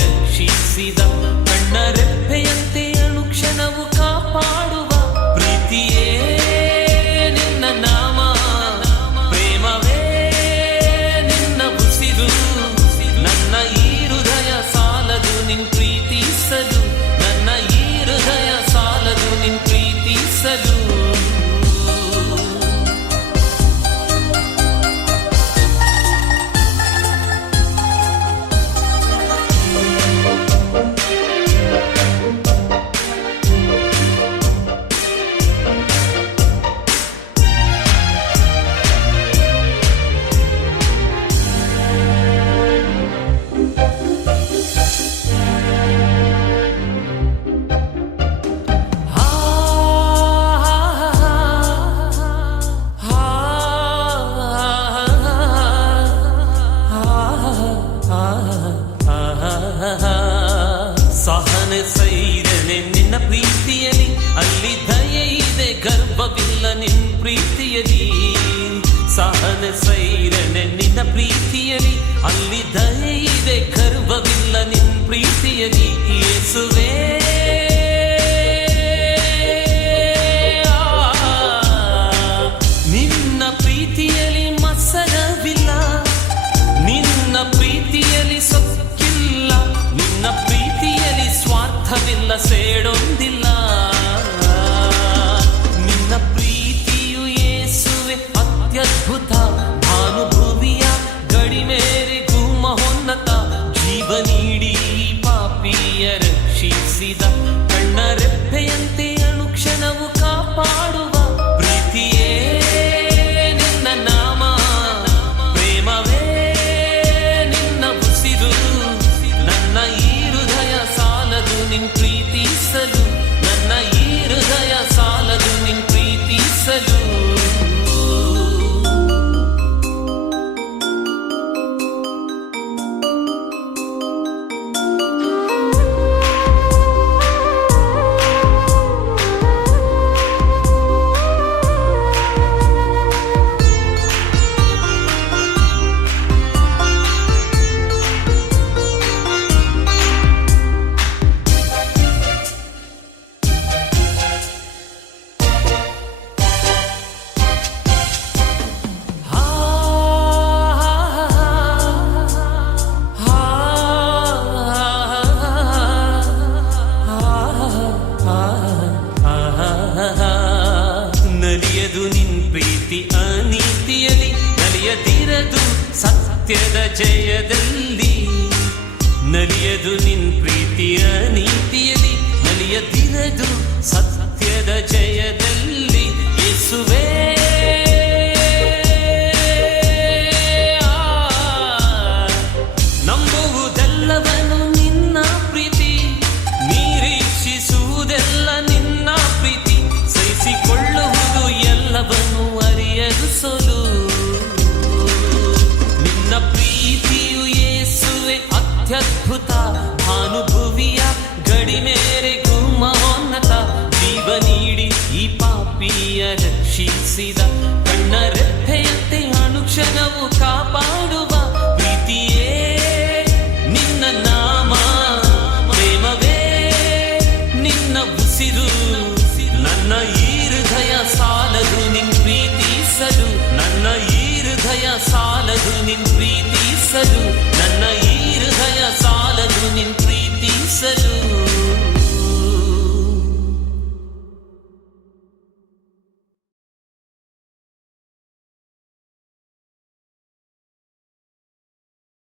ರಕ್ಷಿಸಿದ ಕಣ್ಣರೆಪ್ಪೆಯಂತೆ ಅನುಕ್ಷಣವು ಕಾಪಾಡುವ ಪ್ರೀತಿಯೇ ನಿನ್ನ ನಾಮ, ಪ್ರೇಮವೇ ನಿನ್ನ ಉಸಿರು. ನನ್ನ ಈ ಹೃದಯ ಸಾಲದು ನಿನ್ ಪ್ರೀತಿಸಲು, ನನ್ನ ಈ ಹೃದಯ ಸಾಲದು ನಿನ್ ಪ್ರೀತಿಸಲು. ಸಹನೆ ಸೈರನೆ ನಿನ್ನ ಪ್ರೀತಿಯಲಿ, ಅಲ್ಲಿ ದಯೆ ಇದೆ ಗರ್ವವಿಲ್ಲ ನಿನ್ ಪ್ರೀತಿಯಲಿ. ಸಹನೆ ಸೈರನೆ ನಿನ್ನ ಪ್ರೀತಿಯಲಿ, ಅಲ್ಲಿ ದಯೆ ಇದೆ ಗರ್ವವಿಲ್ಲ ನಿನ್ ಪ್ರೀತಿಯಲಿ. ಯೇಸುವೇ ನಿನ್ನ ಪ್ರೀತಿಯಲಿ ಮತ್ಸರವಿಲ್ಲ, ನಿನ್ನ ಪ್ರೀತಿಯಲಿ ಸೊಕ್ಕಿಲ್ಲ, ನಿನ್ನ ಪ್ರೀತಿಯಲಿ ಸ್ವಾರ್ಥವಿಲ್ಲ, ಸೇಡೊಂದಿಲ್ಲ. ನಿನ್ನ ಪ್ರೀತಿಯು ಯೇಸುವೆ ಅತ್ಯದ್ಭುತ, ಭಾನುಭುವಿಯ ಗಡಿಮೇರೆಗೂ ಮಹೋನ್ನತ. ಜೀವ ನೀಡಿ ಪಾಪಿಯ ರಕ್ಷಿಸಿದ ಕಣ್ಣರೆಪ್ಪೆಯಂತೆ ಅನುಕ್ಷಣವು ಕಾಪಾಡುವ ಪ್ರೀತಿಯೇ ನಿನ್ನ ನಾಮ, ಪ್ರೇಮವೇ ನಿನ್ನ ಉಸಿರು. ನನ್ನ ಈ ಹೃದಯ ಸಾಲದು ನಿನ್ ಪ್ರೀತಿಸಲು, ನನ್ನ ಈ ಹೃದಯ ಸಾಲದು ನಿನ್ ಪ್ರೀತಿಸಲು. ನಲಿಯದು ನಿನ್ ಪ್ರೀತಿ ಅನೀತಿಯಲಿ, ನಲಿಯದಿರದು ಸತ್ಯದ ಜಯದಲ್ಲಿ. ನಲಿಯದು ನಿನ್ ಪ್ರೀತಿ ಅನೀತಿಯಲಿ, ನಲಿಯದಿರದು ಸತ್ಯದ ಜಯದಲ್ಲಿ. ಯೇಸುವೇ ನಂಬುವುದೆಲ್ಲವನು ನಿನ್ನ ಪ್ರೀತಿ, ನಿರೀಕ್ಷಿಸುವುದೆಲ್ಲ ನಿನ್ನ ಪ್ರೀತಿ, ಸಹಿಸಿಕೊಳ್ಳುವುದು ಎಲ್ಲವನ್ನೂ ಅರಿಯದು ಸೋಲು. ನಿನ್ನ ಪ್ರೀತಿಯು ಯೇಸುವೆ ಅತ್ಯದ್ಭುತ, ಭಾನುಭುವಿಯ ಗಡಿಮೇರೆಗೂ ಮಹೋನ್ನತ. ಜೀವ ನೀಡಿ ಈ ಪಾಪಿಯ ರಕ್ಷಿಸಿದ ಕಣ್ಣರೆಪ್ಪೆಯಂತೆ ಅನುಕ್ಷಣವು ಕಾಪಾಡುವ ಪ್ರೀತಿಯೇ ನಿನ್ನ ನಾಮ, ಪ್ರೇಮವೇ ನಿನ್ನ ಉಸಿರು. ನನ್ನ ಈ ಹೃದಯ ಸಾಲದು ನಿನ್ ಪ್ರೀತಿಸಲು, ನನ್ನ ಈ ಹೃದಯ ಸಾಲದು ನಿನ್ ಪ್ರೀತಿಸಲು, ನನ್ನ ಈ ಹೃದಯ ಸಾಲದು ನಿನ್ ಪ್ರೀತಿಸಲು.